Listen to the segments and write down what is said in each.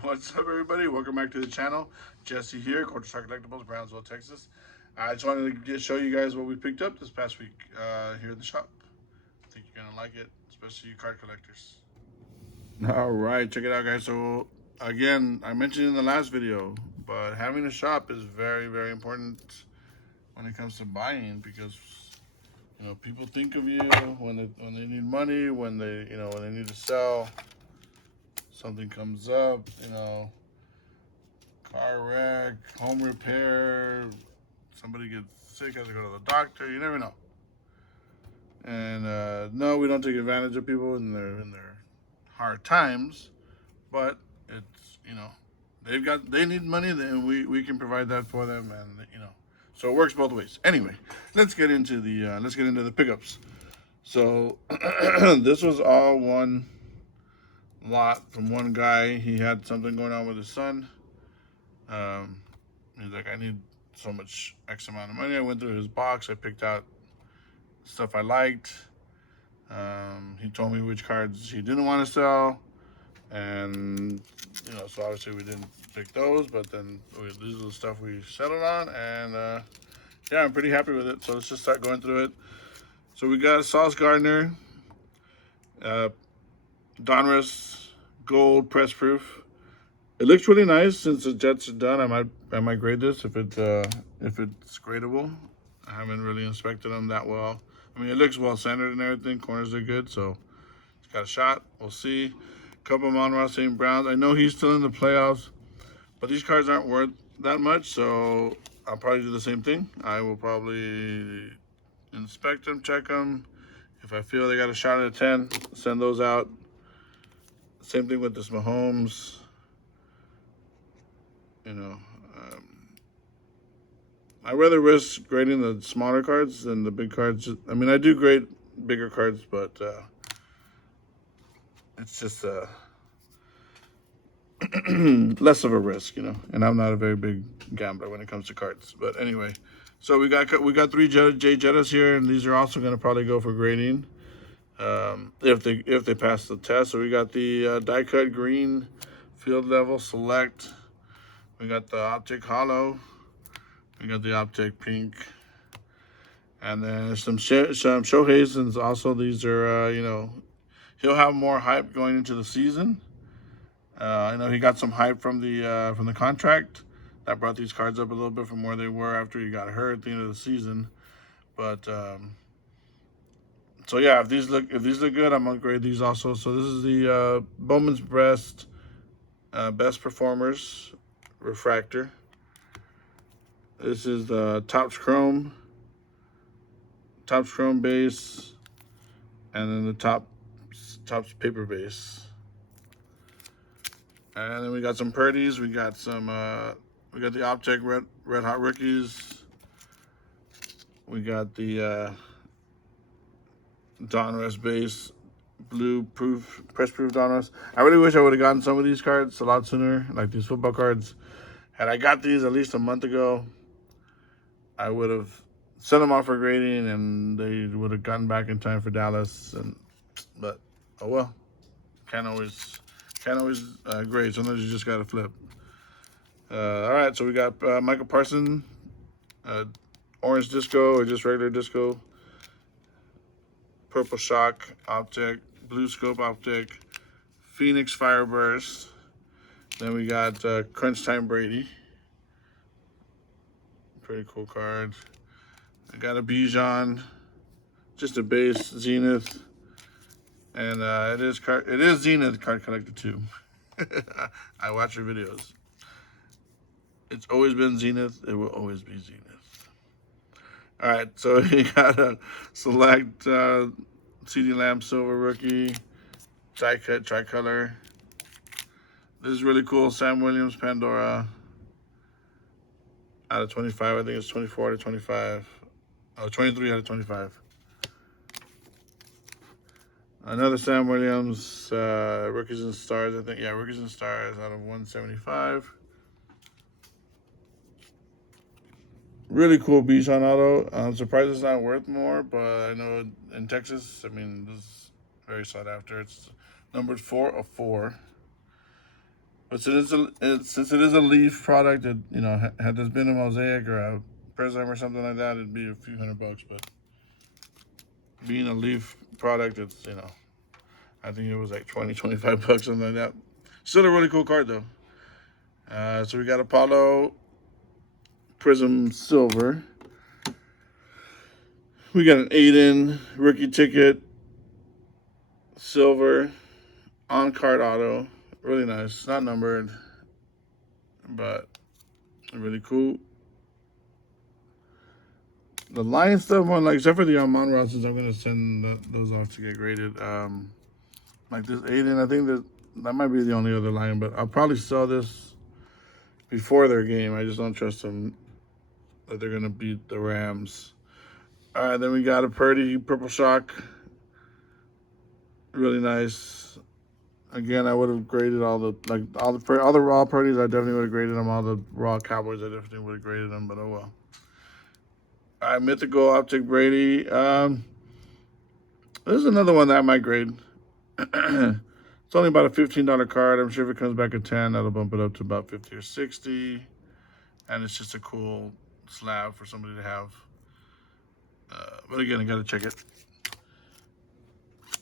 What's up, everybody? Welcome back to the channel. Jesse here, Quarter Star Collectibles, Brownsville, Texas. I just wanted to show you guys what we picked up this past week here at the shop. I think you're gonna like it, especially you card collectors. All right, check it out, guys. So again, I mentioned in the last video, but having a shop is very, very important when it comes to buying because people think of you when they need money, when they need to sell. Something comes up, car wreck, home repair, somebody gets sick, has to go to the doctor. You never know. And no, we don't take advantage of people in their hard times, but it's they need money, and we can provide that for them, and so it works both ways. Anyway, let's get into the pickups. So this was all one lot from one guy. He had something going on with his son. Um, he's like, I need so much X amount of money. I went through his box. I picked out stuff I liked. He told me which cards he didn't want to sell, and so obviously we didn't pick those. But then these are the stuff we settled on, and yeah, I'm pretty happy with it. So let's just start going through it. So we got Sauce Gardner, uh, Donruss Gold Press Proof. It looks really nice. Since the Jets are done, I might grade this if it's gradable. I haven't really inspected them that well. I mean, it looks well centered and everything. Corners are good, so it's got a shot. We'll see. Couple of Monroe St. Browns. I know he's still in the playoffs, but these cards aren't worth that much, so I'll probably do the same thing. I will probably inspect them, check them. If I feel they got a shot at a 10, send those out. Same thing with this Mahomes. You know, I rather risk grading the smaller cards than the big cards. I mean, I do grade bigger cards, but it's just less of a risk, And I'm not a very big gambler when it comes to cards. But anyway, so we got three J Jettas here, and these are also going to probably go for grading if they pass the test. So we got the die cut green field level select. We got the optic hollow. We got the optic pink. And then some Shohei's, and also these are, he'll have more hype going into the season. I know he got some hype from the contract that brought these cards up a little bit from where they were after he got hurt at the end of the season. But so yeah, if these look good, I'm gonna grade these also. So this is the Bowman's Best Performers refractor. This is the Topps Chrome base, and then the Topps paper base. And then we got some Purdy's. We got the Optic Red Hot Rookies. We got the Donruss base blue press proof Donruss. I really wish I would have gotten some of these cards a lot sooner, like these football cards. Had I got these at least a month ago, I would have sent them off for grading, and they would have gotten back in time for Dallas. But oh well, can't always grade. Sometimes you just gotta flip. All right, so we got Michael Parsons, orange disco or just regular disco, purple shock optic, blue scope optic, Phoenix Fireburst. Then we got Crunch Time Brady. Pretty cool card. I got a Bijan, just a base Zenith, and it is Zenith card collector too. I watch your videos. It's always been Zenith. It will always be Zenith. All right, so you got a select Ceedee Lamb silver rookie, die cut tricolor. This is really cool. Sam Williams Pandora out of 25. I think it's 24 out of 25. Oh, 23 out of 25. Another Sam Williams, Rookies and Stars, I think. Yeah, Rookies and Stars out of 175. Really cool Bijan auto. I'm surprised it's not worth more, but I know in Texas, I mean, this is very sought after. It's numbered 4 of 4. But since it is a Leaf product, had this been a Mosaic or a Prism or something like that, it'd be a few $100. But being a Leaf product, I think it was like 20, $25, something like that. Still a really cool card though. So we got Apollo Prism Silver. We got an Aiden rookie ticket silver on card auto. Really nice. Not numbered, but really cool. The line stuff one, like except for the Amon Rosses, I'm gonna send those off to get graded. Like this Aiden, I think that might be the only other line, but I'll probably sell this before their game. I just don't trust them that they're gonna beat the Rams. All right, then we got a Purdy Purple Shock. Really nice. Again, I would have graded all the raw Purdy's. I definitely would have graded them. All the raw Cowboys, I definitely would have graded them. But oh well. All right, Mythical Optic Brady. This is another one that I might grade. It's only about a $15 card. I'm sure if it comes back at 10, that'll bump it up to about 50 or 60. And it's just a cool slab for somebody to have. But again, I gotta check it.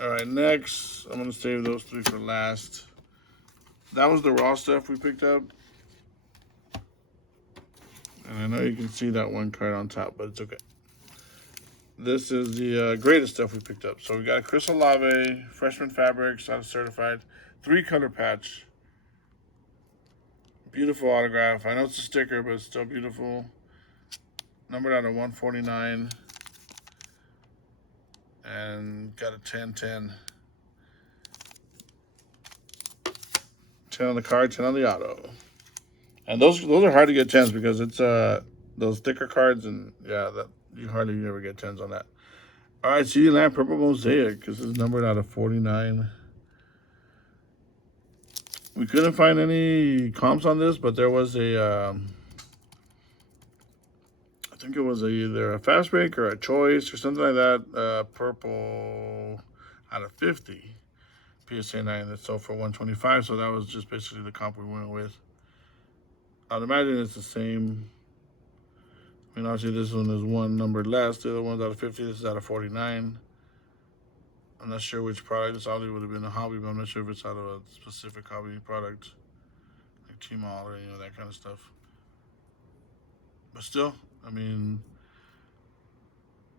All right, next, I'm gonna save those three for last. That was the raw stuff we picked up. And I know you can see that one card on top, but it's okay. This is the greatest stuff we picked up. So we got Chris Olave, Freshman Fabrics, out of Certified, 3-color patch. Beautiful autograph. I know it's a sticker, but it's still beautiful. Numbered out of 149. And got a 10-10. 10 on the card, 10 on the auto. And those are hard to get 10s because it's those thicker cards, and yeah, that you hardly ever get 10s on that. All right, Ceedee Lamb Purple Mosaic. This is numbered out of 49. We couldn't find any comps on this, but there was I think it was either a fast break or a choice or something like that. Purple out of 50. PSA 9 that sold for 125, so that was just basically the comp we went with. I'd imagine it's the same. I mean, obviously this one is one number less. The other one's out of 50. This is out of 49. I'm not sure which product. This probably would have been a hobby, but I'm not sure if it's out of a specific hobby product, like T-Mall or that kind of stuff. But still, I mean,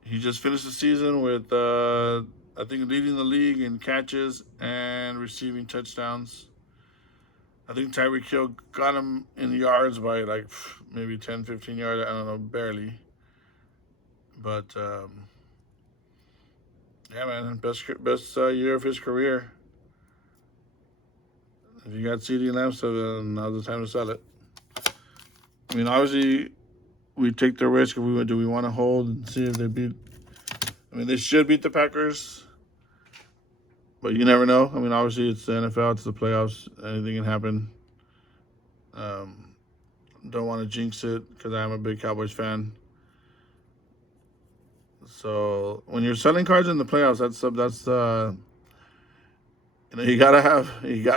he just finished the season with, I think, leading the league in catches and receiving touchdowns. I think Tyreek Hill got him in yards by like maybe 10, 15 yards. I don't know, barely. But yeah, man, best year of his career. If you got Ceedee Lamb, so now's the time to sell it. I mean, obviously, we take the risk if do we want to hold and see if they beat. I mean, they should beat the Packers, but you never know. I mean, obviously, it's the NFL, it's the playoffs. Anything can happen. Don't want to jinx it because I am a big Cowboys fan. So when you're selling cards in the playoffs, that's you gotta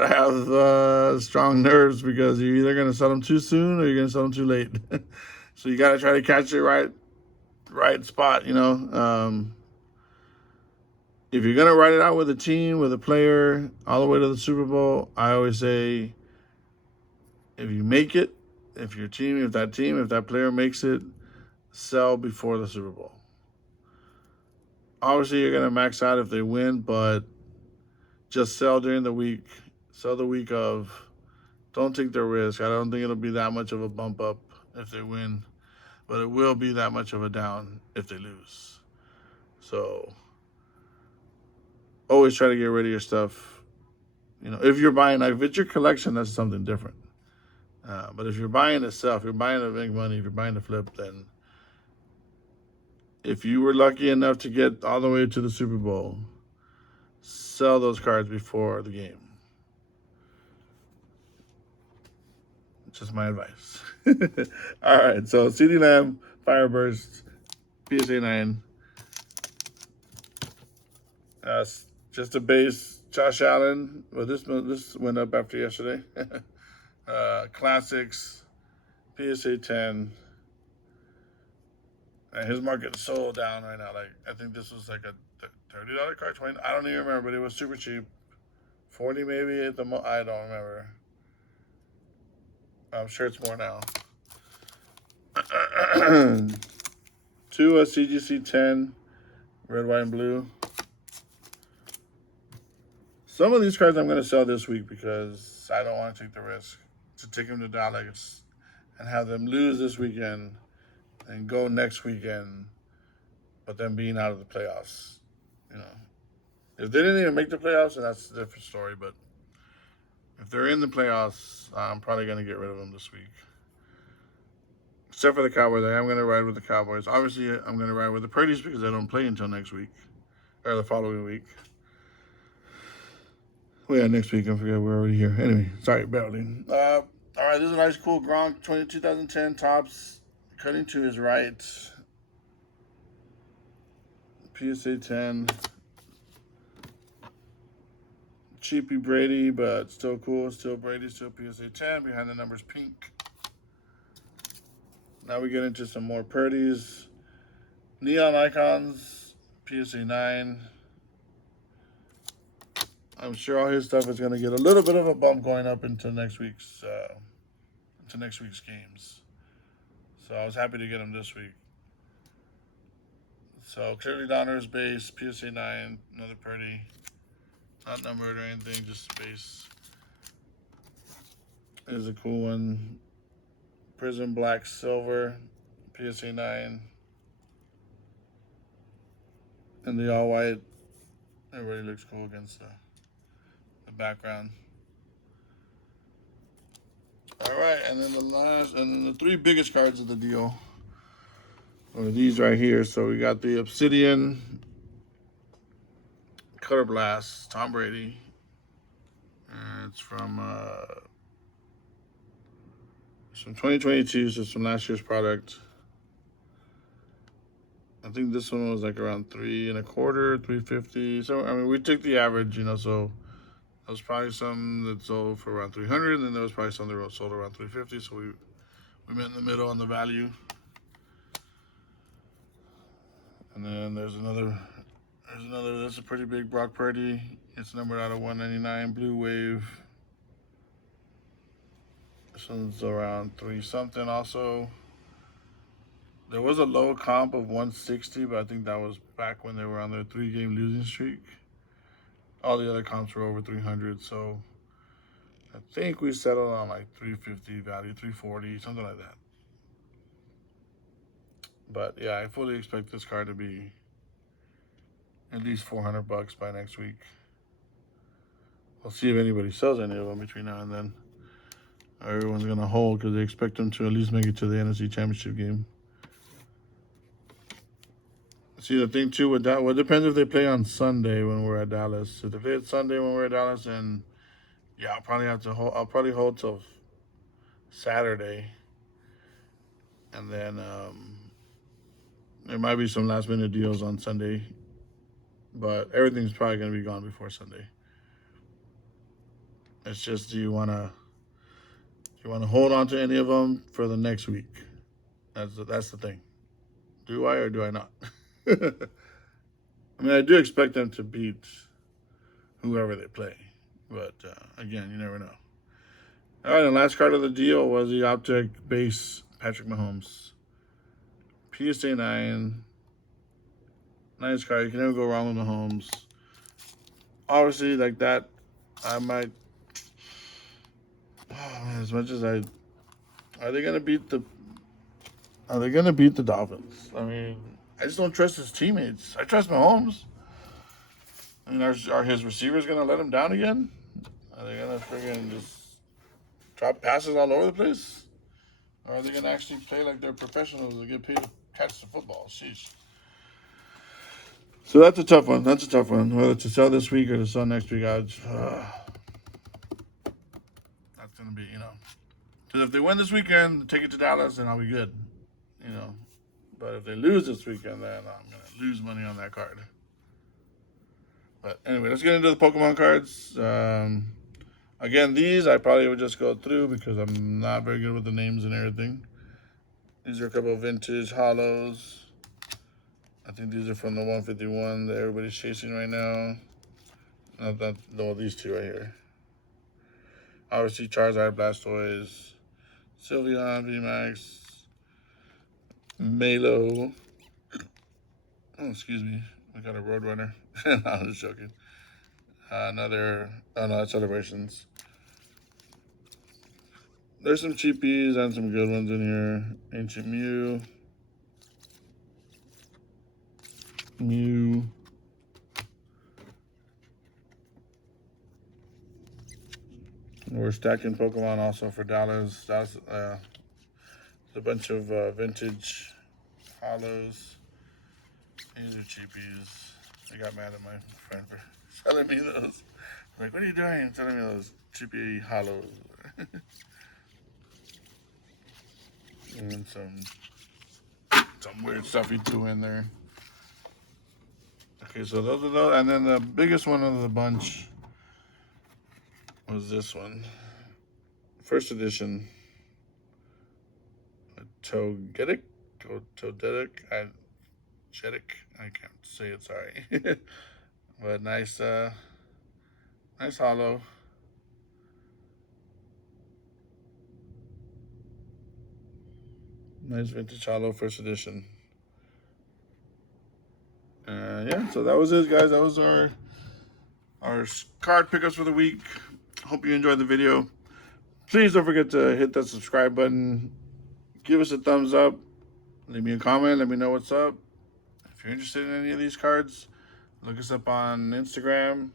have strong nerves because you're either gonna sell them too soon or you're gonna sell them too late. So you gotta try to catch the right spot. If you're gonna write it out with a team, with a player, all the way to the Super Bowl, I always say, if you make it, if that player makes it, sell before the Super Bowl. Obviously, you're gonna max out if they win, but just sell during the week. Sell the week of. Don't take the risk. I don't think it'll be that much of a bump up if they win, but it will be that much of a down if they lose. So always try to get rid of your stuff. If you're buying, like, if it's your collection, that's something different. But if you're buying to sell, if you're buying to make money, if you're buying to flip, then if you were lucky enough to get all the way to the Super Bowl, sell those cards before the game. Just my advice. All right, so Ceedee Lamb, Fireburst, PSA 9. Just a base, Josh Allen. Well, this went up after yesterday. Classics, PSA 10. And his market is so down right now. Like I think this was like a $30 card, 20. I don't even remember, but it was super cheap. 40 maybe at the I don't remember. I'm sure it's more now. 2 CGC 10, red, white, and blue. Some of these cards I'm going to sell this week because I don't want to take the risk to take them to Dallas and have them lose this weekend and go next weekend, but then being out of the playoffs. You know, if they didn't even make the playoffs, then that's a different story. But if they're in the playoffs, I'm probably going to get rid of them this week. Except for the Cowboys, I am going to ride with the Cowboys. Obviously, I'm going to ride with the Purdys because they don't play until next week or the following week. Oh yeah, next week. I forget we're already here. Anyway, sorry, barely. All right, this is a nice, cool Gronk 2010 tops. Cutting to his right. PSA 10. Cheapy Brady, but still cool. Still Brady, still PSA 10. Behind the numbers pink. Now we get into some more Purdy's. Neon Icons, PSA 9. I'm sure all his stuff is going to get a little bit of a bump going up into next week's games. So I was happy to get him this week. So clearly Donner's base, PSA 9, another Purdy. Not numbered or anything, just space. Is a cool one. Prism Black Silver, PSA 9. And the all white. Everybody looks cool against the background. All right, and then the three biggest cards of the deal are these right here. So we got the Obsidian, Color Blast, Tom Brady. And it's from 2022, so it's from last year's product. I think this one was like around 3.25, 350. So I mean, we took the average, so there was probably some that sold for around 300, and then there was probably some that sold around 350. So we met in the middle on the value. And then there's another. That's a pretty big Brock Purdy. It's numbered out of 199, Blue Wave. This one's around 3 something also. There was a low comp of 160, but I think that was back when they were on their 3-game losing streak. All the other comps were over 300, so I think we settled on like 350 value, 340, something like that. But yeah, I fully expect this card to be at least $400 by next week. We'll see if anybody sells any of them between now and then. Everyone's gonna hold because they expect them to at least make it to the NFC Championship game. See, the thing too with that, well, it depends if they play on Sunday when we're at Dallas. If they play Sunday when we're at Dallas, then yeah, I'll probably have to hold. I'll probably hold till Saturday, and then there might be some last minute deals on Sunday, but everything's probably gonna be gone before Sunday. It's just, do you wanna hold on to any of them for the next week? That's the thing. Do I or do I not? I mean, I do expect them to beat whoever they play, but again, you never know. All right, and last card of the deal was the Optic base Patrick Mahomes. PSA 9. Nice card. You can never go wrong with Mahomes. Obviously, like that, I might. Oh man, as much as are they gonna beat the? Are they gonna beat the Dolphins? I mean, I just don't trust his teammates. I trust Mahomes. I mean, are his receivers gonna let him down again? Are they gonna friggin' just drop passes all over the place? Or are they gonna actually play like they're professionals and get paid to catch the football? Sheesh. So that's a tough one. Whether to sell this week or to sell next week, that's gonna be, because if they win this weekend, take it to Dallas, and I'll be good, But if they lose this weekend, then I'm gonna lose money on that card. But anyway, let's get into the Pokemon cards. Again, these I probably would just go through because I'm not very good with the names and everything. These are a couple of vintage hollows. I think these are from the 151 that everybody's chasing right now. No, these two right here. Obviously, Charizard, Blastoise, Sylveon, VMAX, Malo. Oh, excuse me. I got a Roadrunner. No, I'm just joking. Another. Oh no, that's Celebrations. There's some cheapies and some good ones in here. Ancient Mew. We're stacking Pokemon also for Dallas. That's a bunch of vintage hollows. These are cheapies. I got mad at my friend for selling me those. Like, what are you doing? Selling me those cheapy hollows. And some weird stuff he threw in there. Okay, so those are those. And then the biggest one of the bunch was this one. First edition. Togetic? I can't say it, sorry. But nice hollow. Nice vintage hollow, first edition. Yeah, so that was it, guys. That was our card pickups for the week. Hope you enjoyed the video. Please don't forget to hit that subscribe button. Give us a thumbs up. Leave me a comment. Let me know what's up. If you're interested in any of these cards, look us up on Instagram.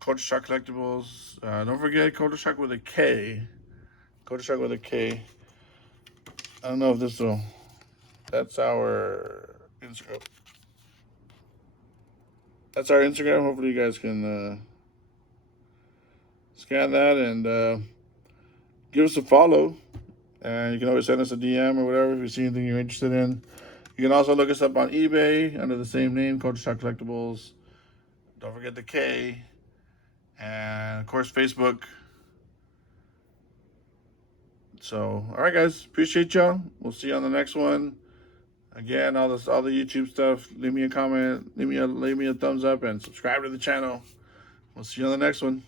Culture Shock Collectibles. Don't forget Culture Shock with a K. Culture Shock with a K. I don't know if this will. That's our Instagram. That's our Instagram. Hopefully you guys can scan that and give us a follow. And you can always send us a DM or whatever if you see anything you're interested in. You can also look us up on eBay under the same name, Culture Shock Collectibles. Don't forget the K. And, of course, Facebook. So, all right, guys. Appreciate y'all. We'll see you on the next one. Again, all the YouTube stuff. Leave me a comment. Leave me a thumbs up and subscribe to the channel. We'll see you on the next one.